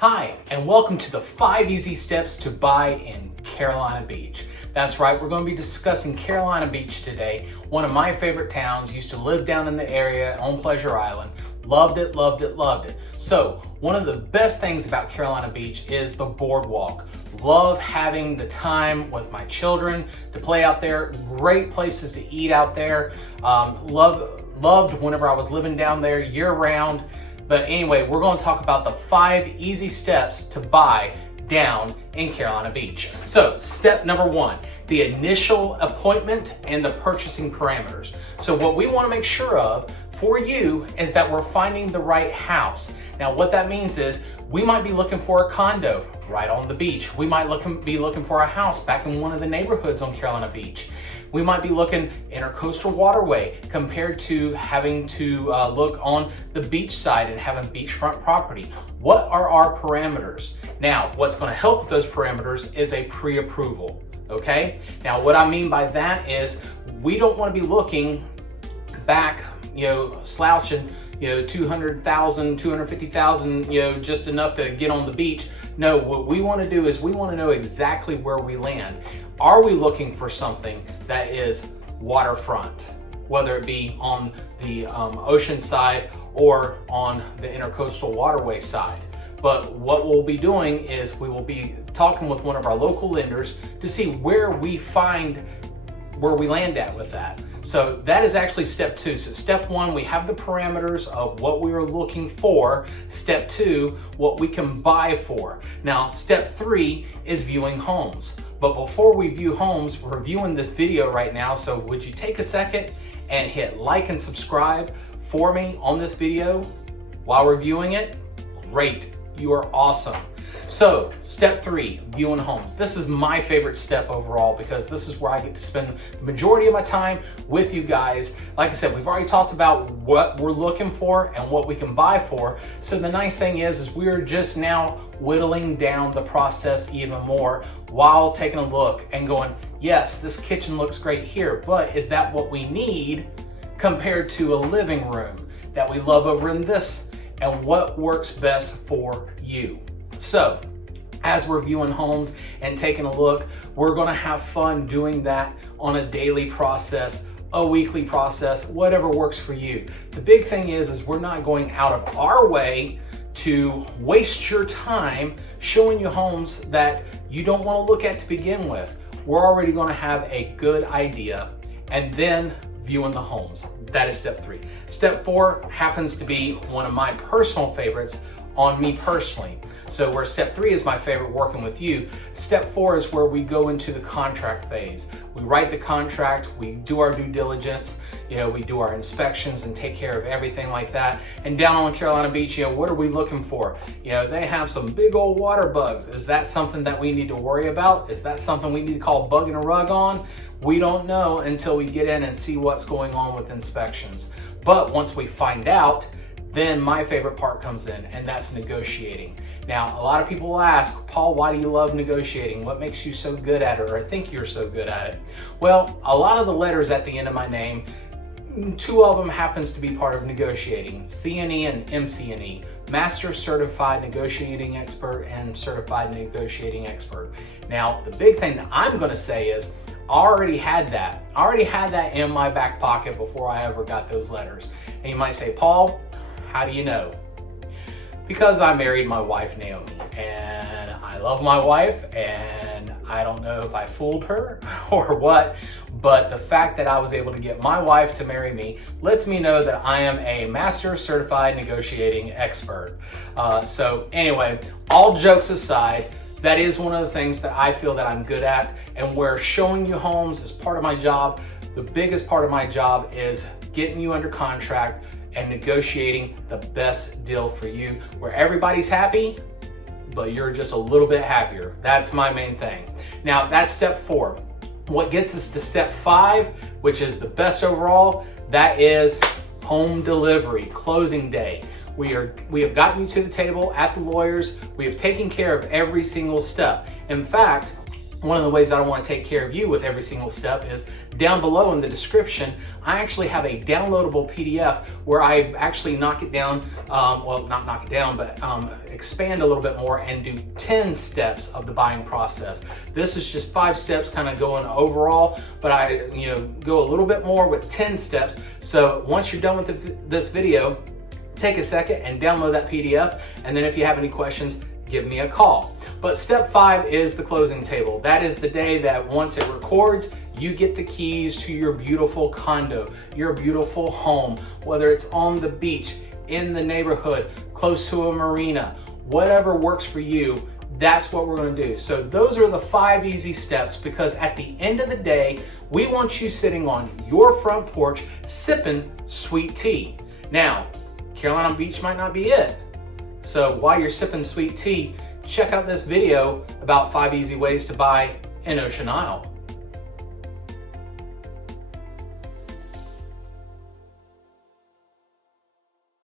Hi, and welcome to the 5 easy steps to buy in Carolina Beach. That's right, we're going to be discussing Carolina Beach today. One of my favorite towns. Used to live down in the area on Pleasure Island. Loved it, loved it, loved it. So, one of the best things about Carolina Beach is the boardwalk. Love having the time with my children to play out there. Great places to eat out there. Loved whenever I was living down there year round. But anyway, we're going to talk about the 5 easy steps to buy down in Carolina Beach. So step number 1, the initial appointment and the purchasing parameters. So what we want to make sure of for you is that we're finding the right house. Now what that means is we might be looking for a condo right on the beach. We might be looking for a house back in one of the neighborhoods on Carolina Beach. We might be looking intercoastal waterway compared to having to look on the beach side and having beachfront property. What are our parameters? Now, what's going to help with those parameters is a pre-approval, okay? Now, what I mean by that is we don't want to be looking back, slouching, 200,000, 250,000, just enough to get on the beach. No, what we want to do is we want to know exactly where we land. Are we looking for something that is waterfront, whether it be on the ocean side or on the intercoastal waterway side? But what we'll be doing is we will be talking with one of our local lenders to see where we land at with that. So that is actually step 2. So step 1, we have the parameters of what we are looking for. Step 2, what we can buy for. Now, step 3 is viewing homes. But before we view homes, we're viewing this video right now. So would you take a second and hit like and subscribe for me on this video while we're viewing it? Great, you are awesome. So step 3, viewing homes. This is my favorite step overall because this is where I get to spend the majority of my time with you guys. Like I said, we've already talked about what we're looking for and what we can buy for. So the nice thing is we're just now whittling down the process even more while taking a look and going, yes, this kitchen looks great here, but is that what we need compared to a living room that we love over in this, and what works best for you? So, as we're viewing homes and taking a look, we're gonna have fun doing that on a daily process, a weekly process, whatever works for you. The big thing is we're not going out of our way to waste your time showing you homes that you don't wanna look at to begin with. We're already gonna have a good idea and then viewing the homes. That is step 3. Step 4 happens to be one of my personal favorites on me personally. So where step 3 is my favorite working with you, step 4 is where we go into the contract phase. We write the contract, we do our due diligence, we do our inspections and take care of everything like that. And down on Carolina Beach, what are we looking for? They have some big old water bugs. Is that something that we need to worry about? Is that something we need to call bugging a rug on? We don't know until we get in and see what's going on with inspections. But once we find out, then my favorite part comes in, and that's negotiating. Now, a lot of people will ask, Paul, why do you love negotiating? What makes you so good at it, or think you're so good at it? Well, a lot of the letters at the end of my name, 2 of them happens to be part of negotiating, CNE and MCNE, Master Certified Negotiating Expert and Certified Negotiating Expert. Now, the big thing that I'm gonna say is, I already had that in my back pocket before I ever got those letters. And you might say, Paul, how do you know? Because I married my wife, Naomi, and I love my wife, and I don't know if I fooled her or what, but the fact that I was able to get my wife to marry me lets me know that I am a Master Certified Negotiating Expert. So anyway, all jokes aside, that is one of the things that I feel that I'm good at, and where showing you homes is part of my job. The biggest part of my job is getting you under contract and negotiating the best deal for you, where everybody's happy, but you're just a little bit happier. That's my main thing. Now, that's step 4. What gets us to step 5, which is the best overall, that is home delivery, closing day. We have gotten you to the table at the lawyers. We have taken care of every single step. In fact, one of the ways I want to take care of you with every single step is down below in the description, I actually have a downloadable PDF where I actually knock it down, well, not knock it down, but expand a little bit more and do 10 steps of the buying process. This is just 5 steps kind of going overall, but I go a little bit more with 10 steps. So once you're done with this video, take a second and download that PDF. And then if you have any questions, give me a call. But step 5 is the closing table. That is the day that once it records, you get the keys to your beautiful condo, your beautiful home, whether it's on the beach, in the neighborhood, close to a marina, whatever works for you, that's what we're going to do. So those are the 5 easy steps, because at the end of the day, we want you sitting on your front porch sipping sweet tea. Now, Carolina Beach might not be it. So while you're sipping sweet tea, check out this video about 5 easy ways to buy in Ocean Isle.